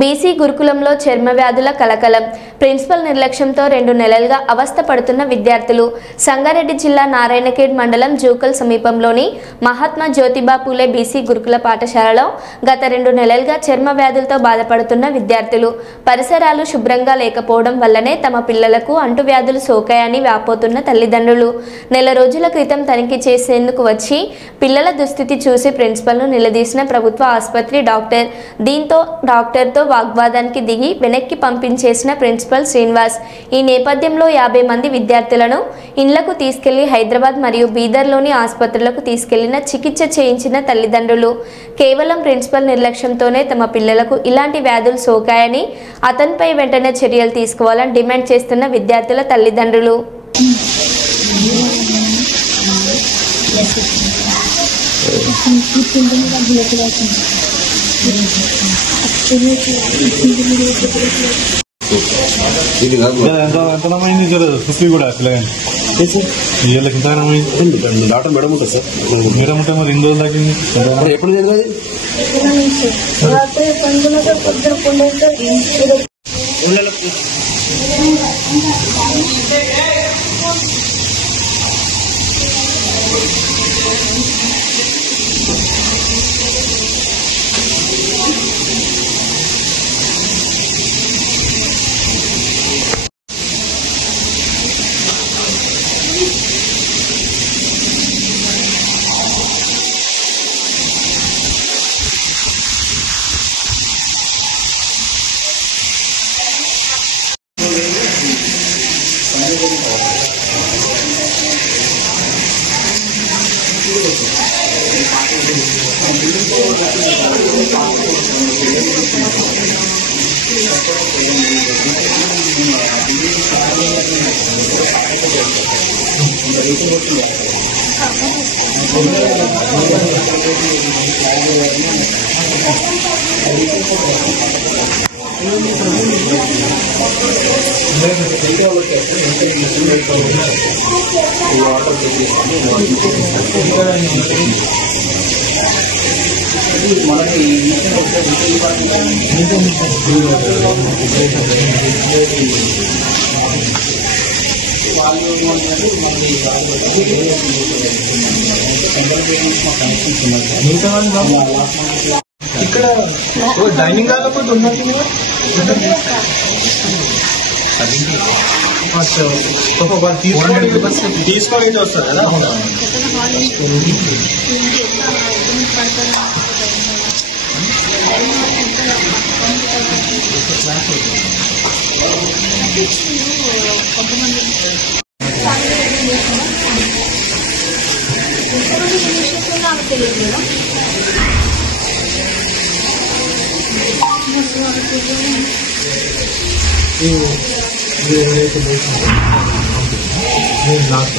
BC గురుకులంలో చర్మ వ్యాధుల కలకలం. ప్రిన్సిపల్ నిర్లక్ష్యంతో 2 నెలలుగా అవస్థ పడుతున్న విద్యార్థులు. సంగారెడ్డి జిల్లా నారాయణఖేడ్ మండలం జూకల్ సమీపంలోని మహాత్మా జ్యోతిబా పూలే బీసీ గురుకుల పాఠశాలలో గత 2 నెలలుగా చర్మ వ్యాధులతో బాధపడుతున్న విద్యార్థులు. పరిసరాలు శుభ్రంగా లేకపోవడం వల్లనే తమ పిల్లలకు అంటువ్యాధులు సోకాయని వాపోతున్న తల్లిదండ్రులు. నెల రోజుల క్రితం తనిఖీ చేసేందుకు వచ్చి పిల్లల దుస్థితి చూసి ప్రిన్సిపల్ను నిలదీసిన ప్రభుత్వ ఆసుపత్రి డాక్టర్. దీంతో డాక్టర్తో వాగ్వాదానికి దిగి వెనక్కి పంపించేసిన ప్రిన్సిపల్ శ్రీనివాస్. ఈ నేపథ్యంలో 50 మంది విద్యార్థులను ఇళ్లకు తీసుకెళ్లి హైదరాబాద్ మరియు బీదర్లోని ఆసుపత్రులకు తీసుకెళ్లిన చికిత్స చేయించిన తల్లిదండ్రులు. కేవలం ప్రిన్సిపల్ నిర్లక్ష్యంతోనే తమ పిల్లలకు ఇలాంటి వ్యాధులు సోకాయని అతనిపై వెంటనే చర్యలు తీసుకోవాలని డిమాండ్ చేస్తున్న విద్యార్థుల తల్లిదండ్రులు. డాక్టర్ మేడం ఉంటుంది సార్. మేడం ఉంటే మరి 2 రోజులు దాకింది. ఎప్పుడు జరిగింది? ఇక్కడ డైనింగ్ హాల్ ఒకటి ఉన్నది. తీసుకొని వస్తారు కదా. లాస్ట్